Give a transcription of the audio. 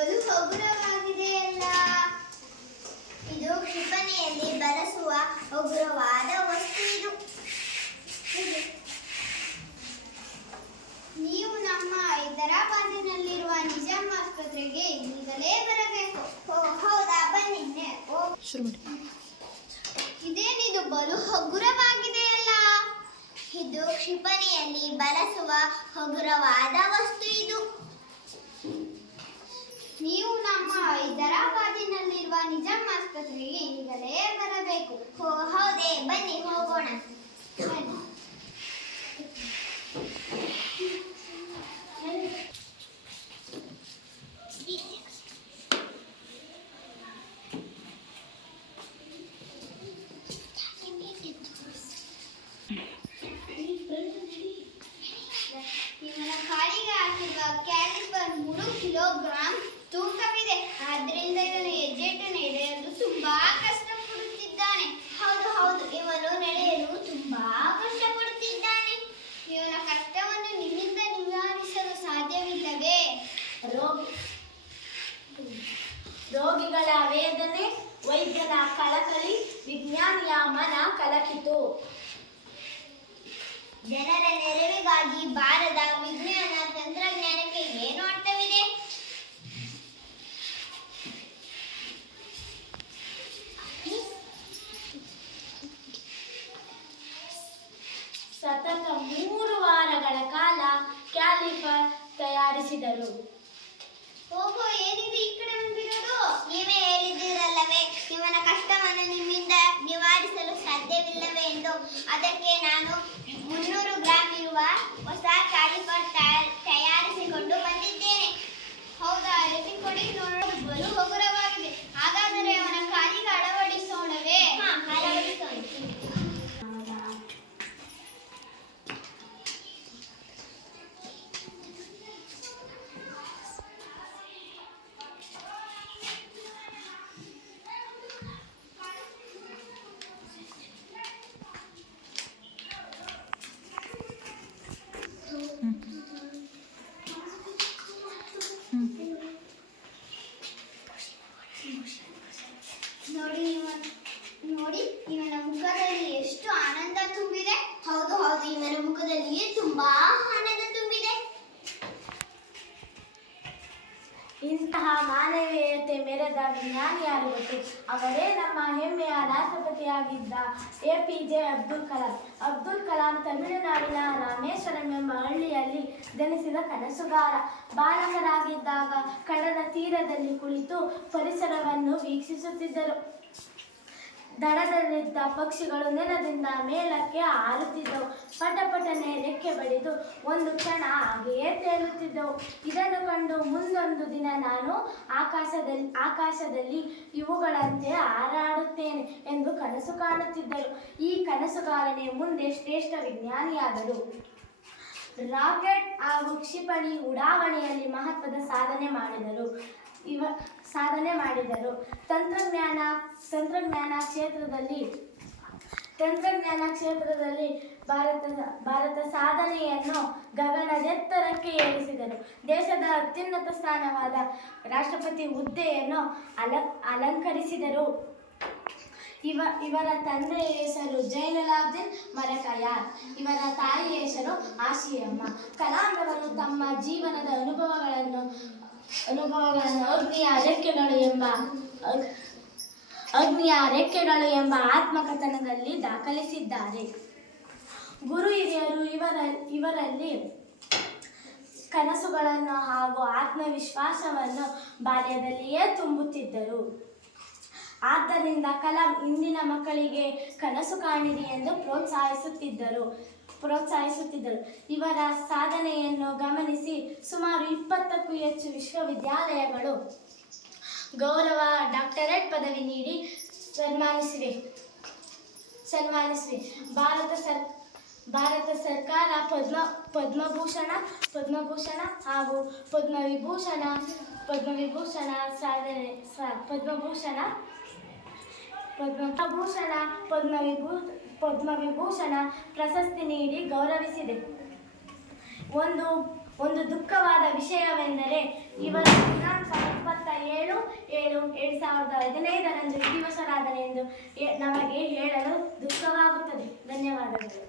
ಬಲು ಹಗುರವಾಗಿದೆಯಲ್ಲ. ಇದು ಕ್ಷಿಪಣಿಯಲ್ಲಿ ಬಳಸುವ ಹಗುರವಾದ ವಸ್ತು ಇದು. ನೀವು ನಮ್ಮ ಹೈದರಾಬಾದಿನಲ್ಲಿರುವ ನಿಜಾಂ ಆಸ್ಪತ್ರೆಗೆ ಈಗಲೇ ಬರಬೇಕು. ಹೌದಾ, ಬನ್ನಿ. ಇದೇನಿದು ಬಲು ಹಗುರವಾಗಿದೆಯಲ್ಲ. ಇದು ಕ್ಷಿಪಣಿಯಲ್ಲಿ ಬಳಸುವ ಹಗುರವಾದ ವಸ್ತು ಇದು. ನೀವು ನಮ್ಮ ಹೈದರಾಬಾದಿನಲ್ಲಿರುವ ನಿಜಾಂ ಆಸ್ಪತ್ರೆಗೆ ಈಗಲೇ ಬರಬೇಕು. ಹೌದೇ, ಬನ್ನಿ ಹೋಗೋಣ. ಬನ್ನಿ. ಇವನ ಕಾಲಿಗೆ ಹಾಕಿರುವ ಕ್ಯಾಲಿಪರ್ 3 ಕಿಲೋಗ್ರಾಂ ತೂಕವಿದೆ. ಆದ್ದರಿಂದ ಇವನು ಹೆಜ್ಜೆಟ್ಟು ನಡೆಯಲು ತುಂಬಾ ಕಷ್ಟಪಡುತ್ತಿದ್ದಾನೆ. ಹೌದು, ಇವನು ನಡೆಯಲು ತುಂಬಾ ಕಷ್ಟಪಡುತ್ತಿದ್ದಾನೆ. ಇವನ ಕಷ್ಟವನ್ನು ನಿಮ್ಮಿಂದ ನಿವಾರಿಸಲು ಸಾಧ್ಯವಿಲ್ಲವೇ? ರೋಗಿಗಳ ವೇದನೆ, ವೈದ್ಯನ ಕಳಕಳಿ, ವಿಜ್ಞಾನಿಯ ಮನ ಕಲಕಿತು. ಜನರ ನೆರವಿಗಾಗಿ ಬಾರದ ವಿಜ್ಞಾನ ತಂತ್ರಜ್ಞಾನಕ್ಕೆ ಏನು ಅರ್ಥವಿದೆ? ಸತತ 3 ವಾರಗಳ ಕಾಲ ಕ್ಯಾಲಿಪರ್ ತಯಾರಿಸಿದರು. ಓಹೋ, ಏನಿದೆ ಈ ಕಡೆ ಬಂದಿರೋದು? ನೀವೇ ಹೇಳಿದ್ದೀರಲ್ಲವೇ ಇವನ ಕಷ್ಟವನ್ನು ನಿಮ್ಮಿಂದ ನಿವಾರಿಸಲು ಸಾಧ್ಯವಿಲ್ಲವೇ ಎಂದು. ಅದಕ್ಕೆ ನಾನು 300 ಗ್ರಾಂ ಇರುವ ಹೊಸ ಕ್ಯಾಲಿಪರ್ ತಯಾರಿಸಿಕೊಂಡು ಬಂದಿದ್ದೇನೆ. ಹೌದಾ, ಎತ್ತಿ ಕೊಡಿ ನೋಡೋಣ. ಬಲು ಹಗುರವಾಗಿದೆ. ಹಾಗಾದರೆ ಅವನ ಕಾಲಿಗೆ ಅಳವಡಿಸೋಣವೇ? ಅಳವಡಿಸೋಣ. ನೋಡಿ, ಇವನ ಮುಖದಲ್ಲಿ ಎಷ್ಟು ಆನಂದ ತುಂಬಿದೆ. ಹೌದು, ಇವನ ಮುಖದಲ್ಲಿ ತುಂಬಾ ಆನಂದ ತುಂಬಿದೆ. ಇಂತಹ ಮಾನವೀಯತೆ ಮೆರೆದ ವಿಜ್ಞಾನಿ ಯಾರು ಗೊತ್ತು? ಅವರೇ ನಮ್ಮ ಹೆಮ್ಮೆಯ ರಾಷ್ಟ್ರಪತಿಯಾಗಿದ್ದ APJ ಅಬ್ದುಲ್ ಕಲಾಂ. ಅಬ್ದುಲ್ ಕಲಾಂ ತಮಿಳುನಾಡಿನ ರಾಮೇಶ್ವರಂ ಎಂಬ ಹಳ್ಳಿಯಲ್ಲಿ ಜನಿಸಿದ ಕನಸುಗಾರ. ಬಾಲಕರಾಗಿದ್ದಾಗ ಕಡಲ ತೀರದಲ್ಲಿ ಕುಳಿತು ಪರಿಸರವನ್ನು ವೀಕ್ಷಿಸುತ್ತಿದ್ದರು. ದಡದಲ್ಲಿದ್ದ ಪಕ್ಷಿಗಳು ನೆಲದಿಂದ ಮೇಲಕ್ಕೆ ಹಾರುತ್ತಿದ್ದವು. ಪಟಪಟನೆ ರೆಕ್ಕೆ ಬಡಿದು ಒಂದು ಕ್ಷಣ ಹಾಗೆಯೇ ತೇಲುತ್ತಿದ್ದವು. ಇದನ್ನು ಕಂಡು ಮುಂದೊಂದು ದಿನ ನಾನು ಆಕಾಶದಲ್ಲಿ ಇವುಗಳಂತೆ ಹಾರಾಡುತ್ತೇನೆ ಎಂದು ಕನಸು ಕಾಣುತ್ತಿದ್ದರು. ಈ ಕನಸುಗಾರನೇ ಮುಂದೆ ಶ್ರೇಷ್ಠ ವಿಜ್ಞಾನಿಯಾದರು. ರಾಕೆಟ್ ಹಾಗೂ ಕ್ಷಿಪಣಿ ಉಡಾವಣೆಯಲ್ಲಿ ಮಹತ್ವದ ಸಾಧನೆ ಮಾಡಿದರು. ತಂತ್ರಜ್ಞಾನ ಕ್ಷೇತ್ರದಲ್ಲಿ ಭಾರತ ಸಾಧನೆಯನ್ನು ಗಗನದೆತ್ತರಕ್ಕೆ ಏರಿಸಿದರು. ದೇಶದ ಅತ್ಯುನ್ನತ ಸ್ಥಾನವಾದ ರಾಷ್ಟ್ರಪತಿ ಹುದ್ದೆಯನ್ನು ಅಲಂಕರಿಸಿದರು. ಇವರ ತಂದೆಯ ಹೆಸರು ಜೈನುಲಾಬ್ದೀನ್ ಮರಕಯಾರ್. ಇವರ ತಾಯಿಯ ಹೆಸರು ಆಶಿಯಮ್ಮ. ಕಲಾಂರವರು ತಮ್ಮ ಜೀವನದ ಅನುಭವಗಳನ್ನು ಅಗ್ನಿಯ ರೆಕ್ಕೆಗಳು ಎಂಬ ಆತ್ಮಕಥನದಲ್ಲಿ ದಾಖಲಿಸಿದ್ದಾರೆ. ಗುರು ಹಿರಿಯರು ಇವರಲ್ಲಿ ಕನಸುಗಳನ್ನು ಹಾಗೂ ಆತ್ಮವಿಶ್ವಾಸವನ್ನು ಬಾಲ್ಯದಲ್ಲಿಯೇ ತುಂಬುತ್ತಿದ್ದರು. ಆದ್ದರಿಂದ ಕಲಾಂ ಇಂದಿನ ಮಕ್ಕಳಿಗೆ ಕನಸು ಕಾಣಿರಿ ಎಂದು ಪ್ರೋತ್ಸಾಹಿಸುತ್ತಿದ್ದರು. ಇವರ ಸಾಧನೆಯನ್ನು ಗಮನಿಸಿ ಸುಮಾರು 20ಕ್ಕೂ ಹೆಚ್ಚು ವಿಶ್ವವಿದ್ಯಾಲಯಗಳು ಗೌರವ ಡಾಕ್ಟರೇಟ್ ಪದವಿ ನೀಡಿ ಸನ್ಮಾನಿಸಿವೆ. ಭಾರತ ಸರ್ಕಾರ ಪದ್ಮಭೂಷಣ ಹಾಗೂ ಪದ್ಮವಿಭೂಷಣ ಪ್ರಶಸ್ತಿ ನೀಡಿ ಗೌರವಿಸಿದೆ. ಒಂದು ದುಃಖವಾದ ವಿಷಯವೆಂದರೆ ಇವತ್ತು ದಿನಾಂಕ 27/7/2015 ವಿಧಿವಶರಾದರೆ ಎಂದು ನಮಗೆ ಹೇಳಲು ದುಃಖವಾಗುತ್ತದೆ. ಧನ್ಯವಾದಗಳು.